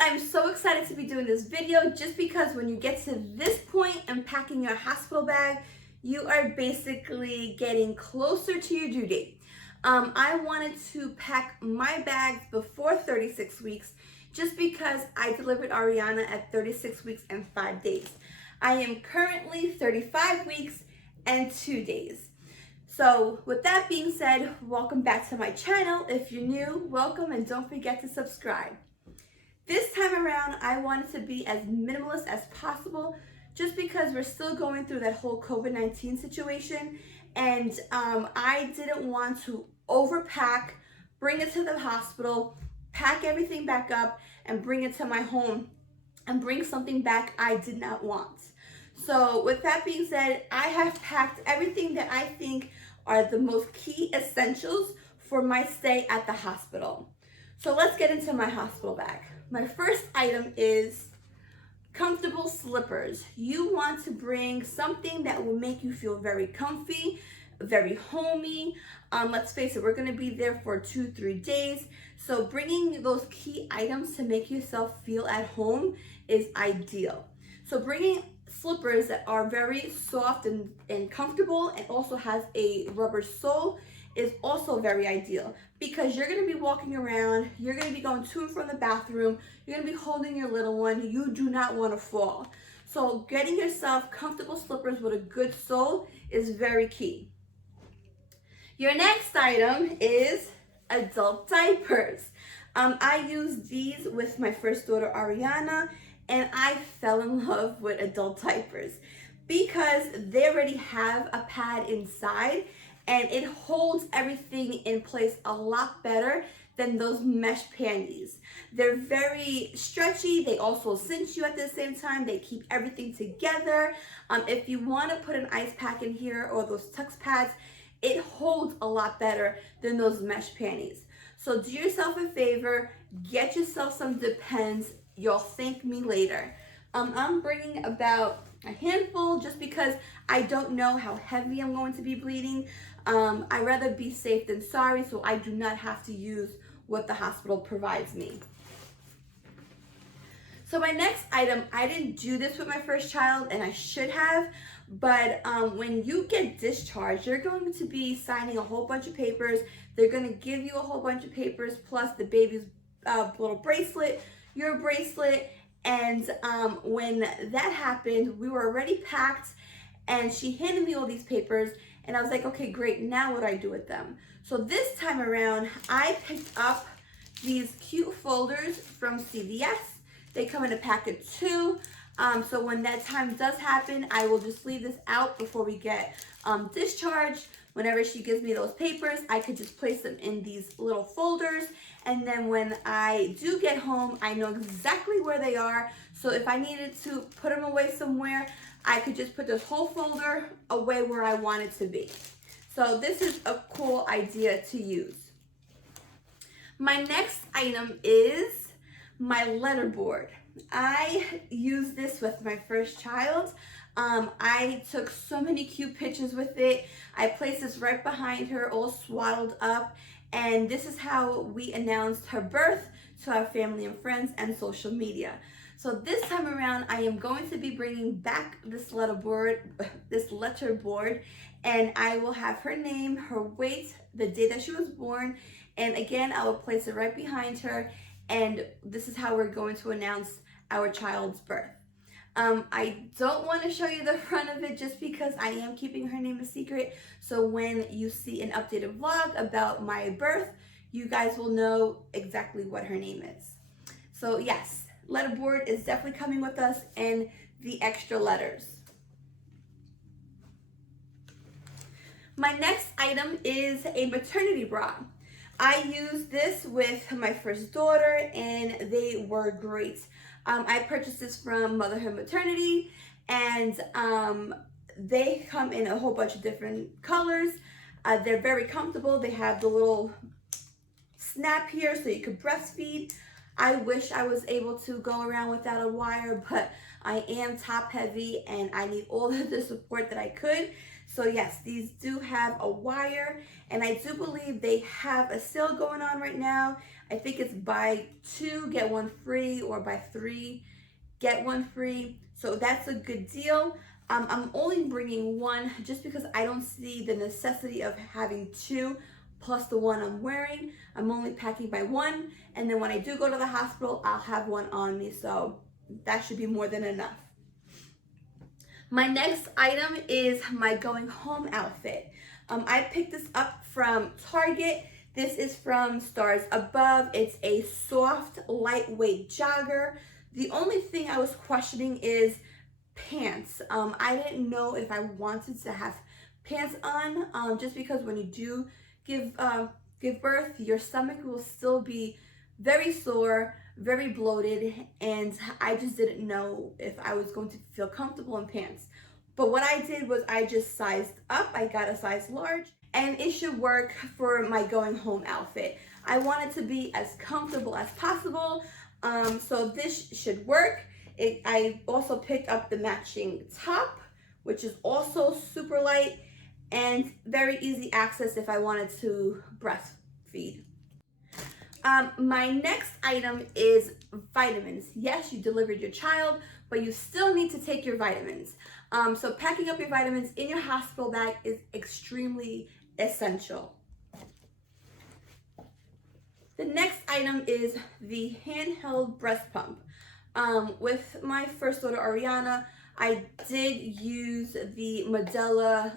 I'm so excited to be doing this video just because when you get to this point and packing your hospital bag, you are basically getting closer to your due date. I wanted to pack my bags before 36 weeks just because I delivered Ariana at 36 weeks and 5 days. I am currently 35 weeks and 2 days. So with that being said, welcome back to my channel. If you're new, welcome, and don't forget to subscribe. This time around, I wanted to be as minimalist as possible just because we're still going through that whole COVID-19 situation, and I didn't want to overpack, bring it to the hospital, pack everything back up, and bring it to my home and bring something back I did not want. So with that being said, I have packed everything that I think are the most key essentials for my stay at the hospital. So let's get into my hospital bag. My first item is comfortable slippers. You want to bring something that will make you feel very comfy, very homey. Let's face it, we're going to be there for 2-3 days. So bringing those key items to make yourself feel at home is ideal. So bringing slippers that are very soft and comfortable and also has a rubber sole is also very ideal because you're going to be walking around, you're going to be going to and from the bathroom, you're going to be holding your little one, you do not want to fall. So getting yourself comfortable slippers with a good sole is very key. Your next item is adult diapers. I used these with my first daughter Ariana, and I fell in love with adult diapers because they already have a pad inside and it holds everything in place a lot better than those mesh panties. They're very stretchy. They also cinch you at the same time. They keep everything together. If you want to put an ice pack in here or those tux pads, it holds a lot better than those mesh panties. So do yourself a favor, get yourself some Depends. You'll thank me later. I'm bringing about a handful just because I don't know how heavy I'm going to be bleeding. I'd rather be safe than sorry, so I do not have to use what the hospital provides me. So my next item, I didn't do this with my first child, and I should have, but when you get discharged, you're going to be signing a whole bunch of papers. They're going to give you a whole bunch of papers, plus the baby's little bracelet, your bracelet, and when that happened, we were already packed, and she handed me all these papers, and I was like, okay, great, now what do I do with them? So this time around, I picked up these cute folders from CVS. They come in a pack of 2. So when that time does happen, I will just leave this out before we get discharged. Whenever she gives me those papers, I could just place them in these little folders. And then when I do get home, I know exactly where they are. So if I needed to put them away somewhere, I could just put this whole folder away where I want it to be. So this is a cool idea to use. My next item is my letterboard. I use this with my first child. I took so many cute pictures with it. I placed this right behind her, all swaddled up. And this is how we announced her birth to our family and friends and social media. So this time around, I am going to be bringing back this letterboard, and I will have her name, her weight, the day that she was born. And again, I will place it right behind her. And this is how we're going to announce our child's birth. I don't want to show you the front of it just because I am keeping her name a secret. So when you see an updated vlog about my birth, you guys will know exactly what her name is. So yes, letterboard is definitely coming with us and the extra letters. My next item is a maternity bra. I used this with my first daughter and they were great. I purchased this from Motherhood Maternity, and they come in a whole bunch of different colors. They're very comfortable. They have the little snap here so you could breastfeed. I wish I was able to go around without a wire, but I am top heavy and I need all of the support that I could. So yes, these do have a wire, and I do believe they have a sale going on right now. I think it's buy 2, get 1 free, or buy 3, get 1 free. So that's a good deal. I'm only bringing 1 just because I don't see the necessity of having 2 plus the one I'm wearing. I'm only packing by 1, and then when I do go to the hospital, I'll have 1 on me, so that should be more than enough. My next item is my going home outfit. I picked this up from Target. This is from Stars Above. It's a soft, lightweight jogger. The only thing I was questioning is pants. I didn't know if I wanted to have pants on, just because when you do give birth, your stomach will still be very sore, very bloated, and I just didn't know if I was going to feel comfortable in pants. But what I did was I just sized up. I got a size large, and it should work for my going home outfit. I want it to be as comfortable as possible, so this should work. I also picked up the matching top, which is also super light and very easy access if I wanted to breastfeed. My next item is vitamins. Yes, you delivered your child, but you still need to take your vitamins. So packing up your vitamins in your hospital bag is extremely essential. The next item is the handheld breast pump. With my first daughter, Ariana, I did use the Medela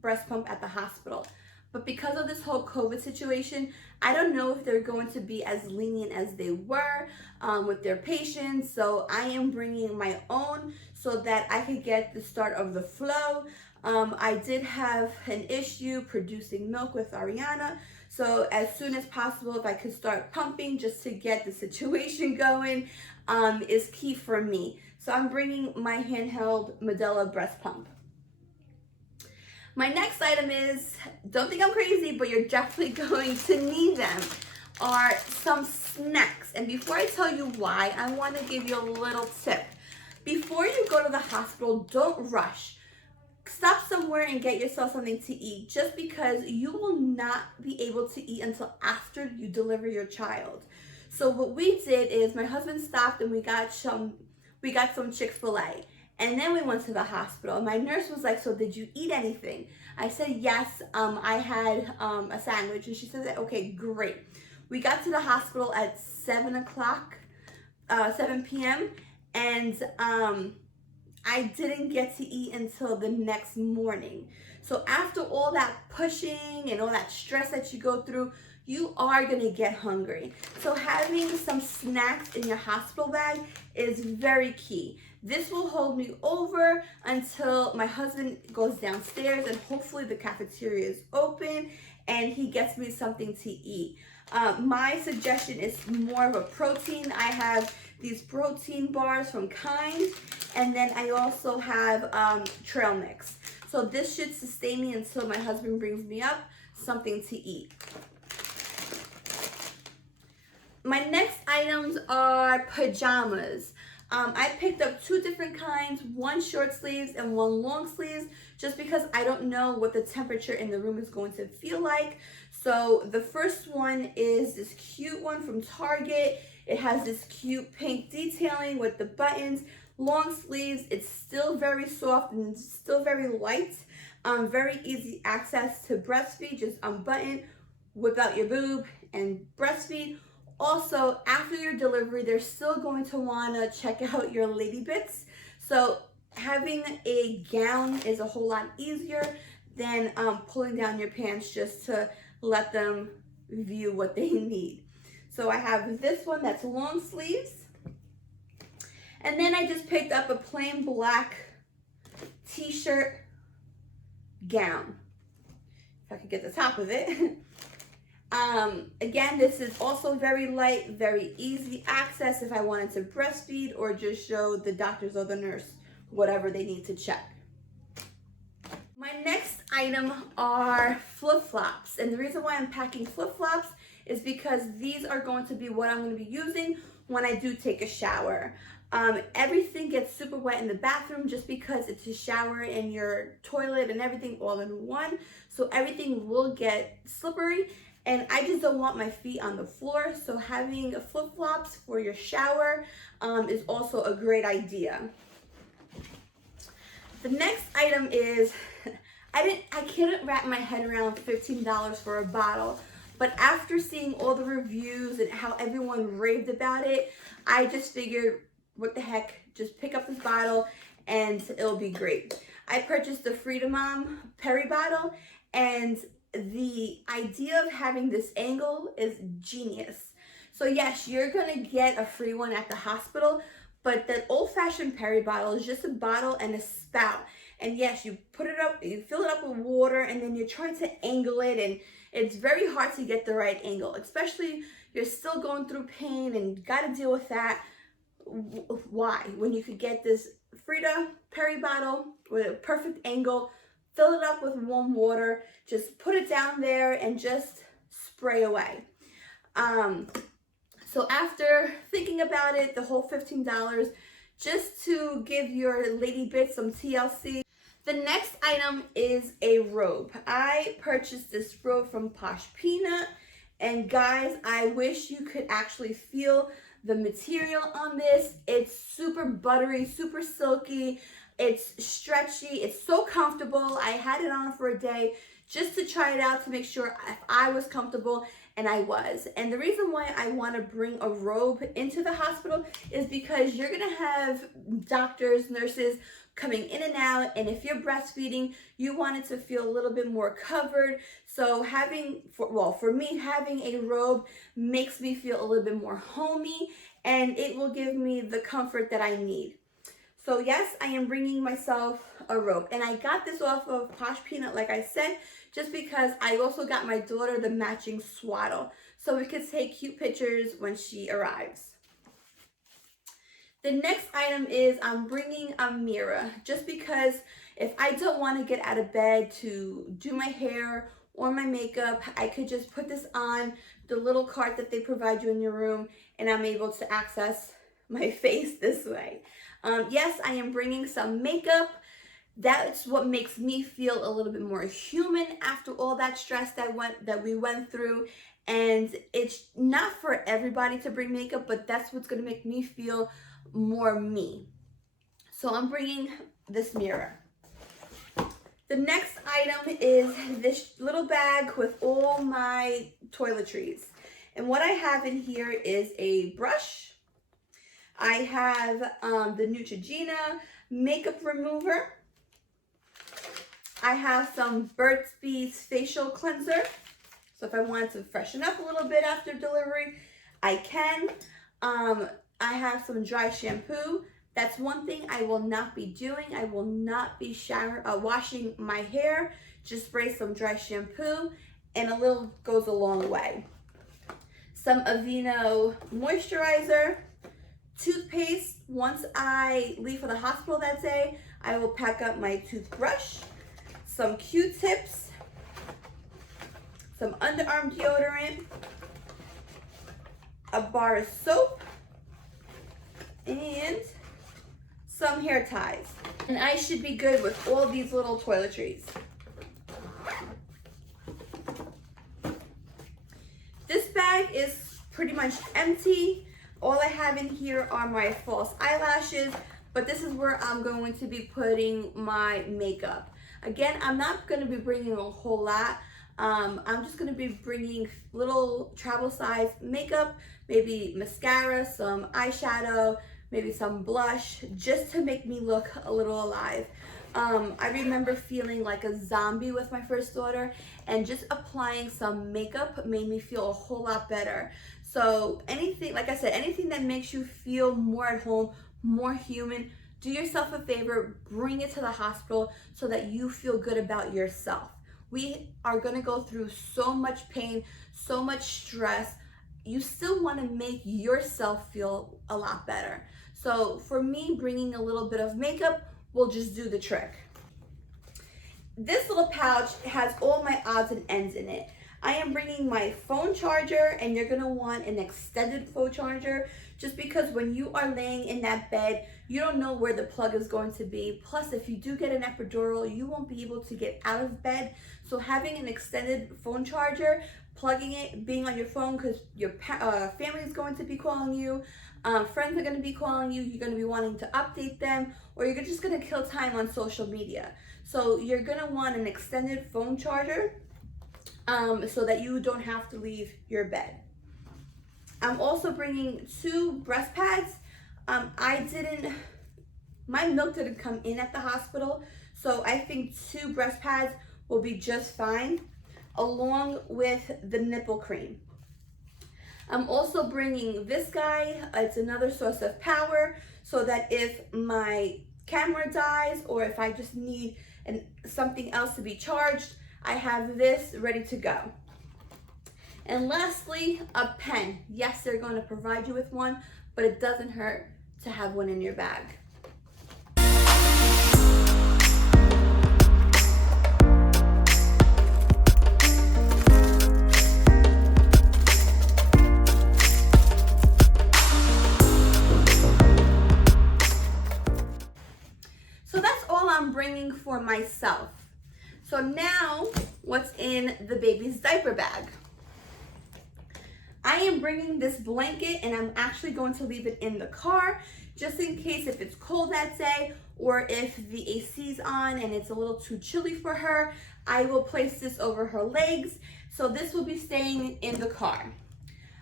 breast pump at the hospital. But because of this whole COVID situation, I don't know if they're going to be as lenient as they were with their patients. So I am bringing my own so that I could get the start of the flow. I did have an issue producing milk with Ariana. So as soon as possible, if I could start pumping just to get the situation going, is key for me. So I'm bringing my handheld Medela breast pump. My next item is, don't think I'm crazy, but you're definitely going to need them, are some snacks. And before I tell you why, I want to give you a little tip. Before you go to the hospital, don't rush. Stop somewhere and get yourself something to eat, just because you will not be able to eat until after you deliver your child. So what we did is my husband stopped and we got some Chick-fil-A. And then we went to the hospital. And my nurse was like, so did you eat anything? I said, yes, I had a sandwich. And she said, okay, great. We got to the hospital at 7 p.m. And I didn't get to eat until the next morning. So after all that pushing and all that stress that you go through, you are gonna get hungry. So having some snacks in your hospital bag is very key. This will hold me over until my husband goes downstairs and hopefully the cafeteria is open and he gets me something to eat. My suggestion is more of a protein. I have these protein bars from Kind, and then I also have trail mix. So this should sustain me until my husband brings me up something to eat. My next items are pajamas. I picked up 2 different kinds, 1 short sleeves and 1 long sleeves, just because I don't know what the temperature in the room is going to feel like. So the first one is this cute one from Target. It has this cute pink detailing with the buttons, long sleeves. It's still very soft and still very light. Very easy access to breastfeed. Just unbutton, whip out your boob, and breastfeed. Also, after your delivery, they're still going to want to check out your lady bits. So having a gown is a whole lot easier than pulling down your pants just to let them view what they need. So I have this one that's long sleeves. And then I just picked up a plain black t-shirt gown. If I could get the top of it. Again, this is also very light, very easy access if I wanted to breastfeed or just show the doctors or the nurse whatever they need to check. My next item are flip-flops, and the reason why I'm packing flip-flops is because these are going to be what I'm going to be using when I do take a shower. Everything gets super wet in the bathroom just because it's a shower and your toilet and everything all in one, so everything will get slippery. and I just don't want my feet on the floor. So having flip-flops for your shower is also a great idea. The next item is, I couldn't wrap my head around $15 for a bottle, but after seeing all the reviews and how everyone raved about it, I just figured, what the heck, just pick up this bottle and it'll be great. I purchased the Freedom Mom Perry bottle, and the idea of having this angle is genius. So yes, you're gonna get a free one at the hospital, but that old-fashioned Perry bottle is just a bottle and a spout. And yes, you put it up, you fill it up with water, and then you're trying to angle it, and it's very hard to get the right angle, especially you're still going through pain and got to deal with that. Why? When you could get this Frida Perry bottle with a perfect angle, fill it up with warm water, just put it down there and just spray away. So after thinking about it, the whole $15, just to give your lady bits some TLC. The next item is a robe. I purchased this robe from Posh Peanut, and guys, I wish you could actually feel the material on this. It's super buttery, super silky, it's stretchy, it's so comfortable. I had it on for a day just to try it out to make sure if I was comfortable, and I was. And the reason why I want to bring a robe into the hospital is because you're gonna have doctors, nurses coming in and out, and if you're breastfeeding, you want it to feel a little bit more covered. So for me, having a robe makes me feel a little bit more homey, and it will give me the comfort that I need. So yes, I am bringing myself a robe, and I got this off of Posh Peanut, like I said, just because I also got my daughter the matching swaddle, so we could take cute pictures when she arrives. The next item is I'm bringing a mirror, just because if I don't want to get out of bed to do my hair or my makeup, I could just put this on the little cart that they provide you in your room, and I'm able to access my face this way. Yes, I am bringing some makeup. That's what makes me feel a little bit more human after all that stress that we went through. And it's not for everybody to bring makeup, but that's what's going to make me feel more me. So I'm bringing this mirror. The next item is this little bag with all my toiletries. And what I have in here is a brush. I have the Neutrogena makeup remover. I have some Burt's Bees facial cleanser. So if I wanted to freshen up a little bit after delivery, I can. I have some dry shampoo. That's one thing I will not be doing. I will not be washing my hair. Just spray some dry shampoo, and a little goes a long way. Some Aveeno moisturizer. Toothpaste. Once I leave for the hospital that day, I will pack up my toothbrush, some Q-tips, some underarm deodorant, a bar of soap, and some hair ties. And I should be good with all these little toiletries. This bag is pretty much empty. All I have in here are my false eyelashes, but this is where I'm going to be putting my makeup. Again, I'm not going to be bringing a whole lot. I'm just going to be bringing little travel size makeup, maybe mascara, some eyeshadow, maybe some blush, just to make me look a little alive. I remember feeling like a zombie with my first daughter, and just applying some makeup made me feel a whole lot better. So anything, like I said, anything that makes you feel more at home, more human, do yourself a favor, bring it to the hospital so that you feel good about yourself. We are gonna go through so much pain, so much stress. You still wanna make yourself feel a lot better. So for me, bringing a little bit of makeup will just do the trick. This little pouch has all my odds and ends in it. I am bringing my phone charger, and you're gonna want an extended phone charger, just because when you are laying in that bed, you don't know where the plug is going to be. Plus, if you do get an epidural, you won't be able to get out of bed. So having an extended phone charger plugging it, being on your phone because your family is going to be calling you, friends are going to be calling you, you're going to be wanting to update them, or you're just going to kill time on social media. So you're going to want an extended phone charger so that you don't have to leave your bed. I'm also bringing 2 breast pads. My milk didn't come in at the hospital, so I think 2 breast pads will be just fine, along with the nipple cream. I'm also bringing this guy. It's another source of power so that if my camera dies or if I just need something else to be charged, I have this ready to go. And lastly, a pen. Yes, they're going to provide you with one, but it doesn't hurt to have one in your bag. So that's all I'm bringing for myself. So now, what's in the baby's diaper bag? I am bringing this blanket, and I'm actually going to leave it in the car just in case if it's cold that day or if the AC's on and it's a little too chilly for her. I will place this over her legs, so this will be staying in the car.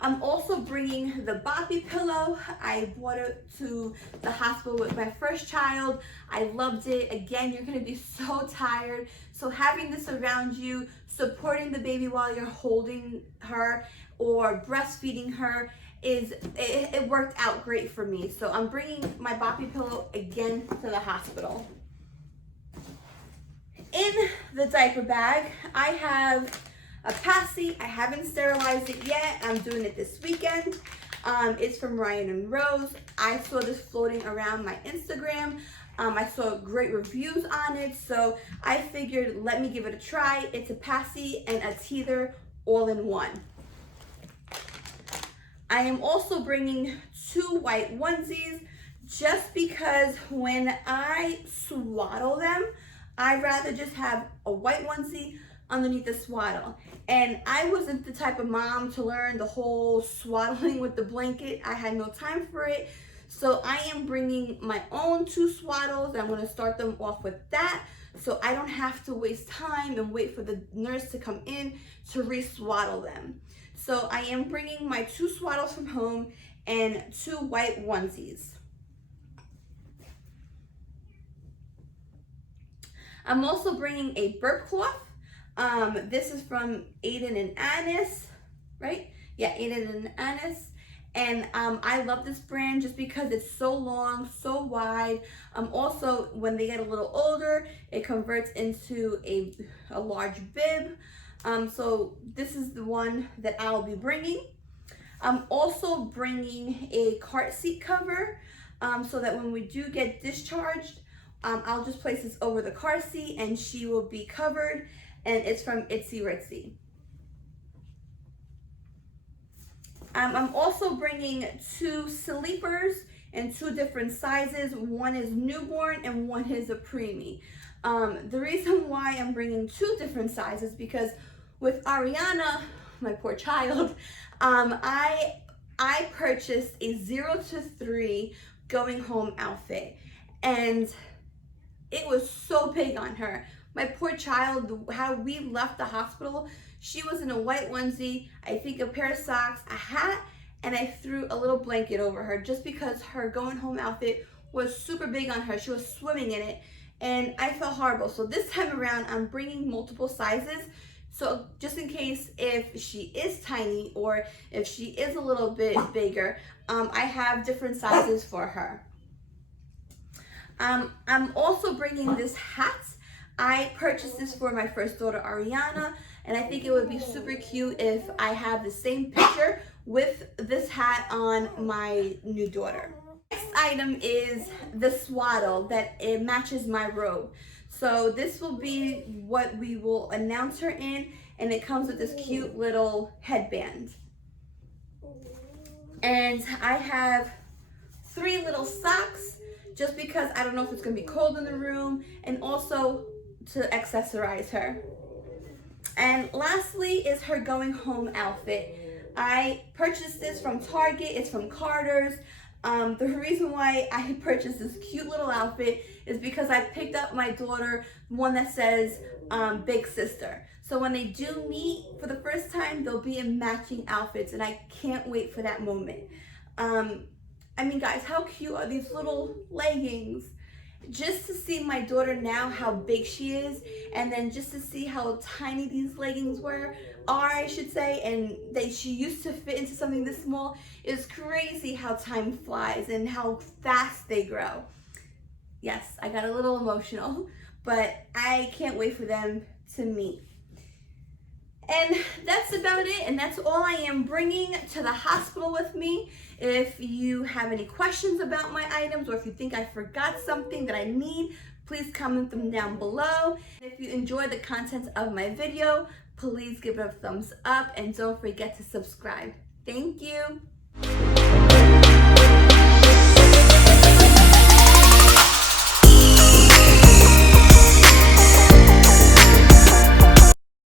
I'm also bringing the Boppy pillow. I brought it to the hospital with my first child. I loved it. Again, you're gonna be so tired. So having this around you, supporting the baby while you're holding her or breastfeeding her, it worked out great for me. So I'm bringing my Boppy pillow again to the hospital. In the diaper bag, I have a passy. I haven't sterilized it yet. I'm doing it this weekend. It's from Ryan and Rose. I saw this floating around my Instagram. I saw great reviews on it, so I figured let me give it a try. It's a passy and a teether all in one. I am also bringing 2 white onesies just because when I swaddle them, I'd rather just have a white onesie underneath the swaddle. And I wasn't the type of mom to learn the whole swaddling with the blanket. I had no time for it. So I am bringing my own 2 swaddles. I'm going to start them off with that so I don't have to waste time and wait for the nurse to come in to re-swaddle them. So I am bringing my 2 swaddles from home and 2 white onesies. I'm also bringing a burp cloth. This is from Aiden and Annis, right? Yeah, Aiden and Annis. And I love this brand just because it's so long, so wide. Also, when they get a little older, it converts into a large bib. So this is the one that I'll be bringing. I'm also bringing a cart seat cover so that when we do get discharged, I'll just place this over the car seat and she will be covered. And it's from Itsy Ritsy. I'm also bringing 2 sleepers in 2 different sizes. One is newborn and one is a preemie. The reason why I'm bringing 2 different sizes because with Ariana, my poor child, I purchased a 0 to 3 going home outfit, and it was so big on her. My poor child, how we left the hospital, she was in a white onesie, I think a pair of socks, a hat, and I threw a little blanket over her just because her going home outfit was super big on her. She was swimming in it, and I felt horrible. So this time around, I'm bringing multiple sizes. So just in case if she is tiny or if she is a little bit bigger, I have different sizes for her. I'm also bringing this hat. I purchased this for my first daughter, Ariana, and I think it would be super cute if I have the same picture with this hat on my new daughter. Next item is the swaddle that it matches my robe. So this will be what we will announce her in, and it comes with this cute little headband. And I have 3 little socks just because I don't know if it's gonna be cold in the room, and also to accessorize her. And lastly is her going home outfit. I purchased this from Target. It's from Carter's. The reason why I purchased this cute little outfit is because I picked up my daughter one that says Big Sister. So when they do meet for the first time, they'll be in matching outfits, and I can't wait for that moment. I mean, guys, how cute are these little leggings? Just to see my daughter now, how big she is, and then just to see how tiny these leggings are, I should say, and she used to fit into something this small. It's crazy how time flies and how fast they grow. Yes, I got a little emotional, but I can't wait for them to meet. And that's about it, and that's all I am bringing to the hospital with me. If you have any questions about my items, or if you think I forgot something that I need, please comment them down below. If you enjoyed the content of my video, please give it a thumbs up and don't forget to subscribe. Thank you.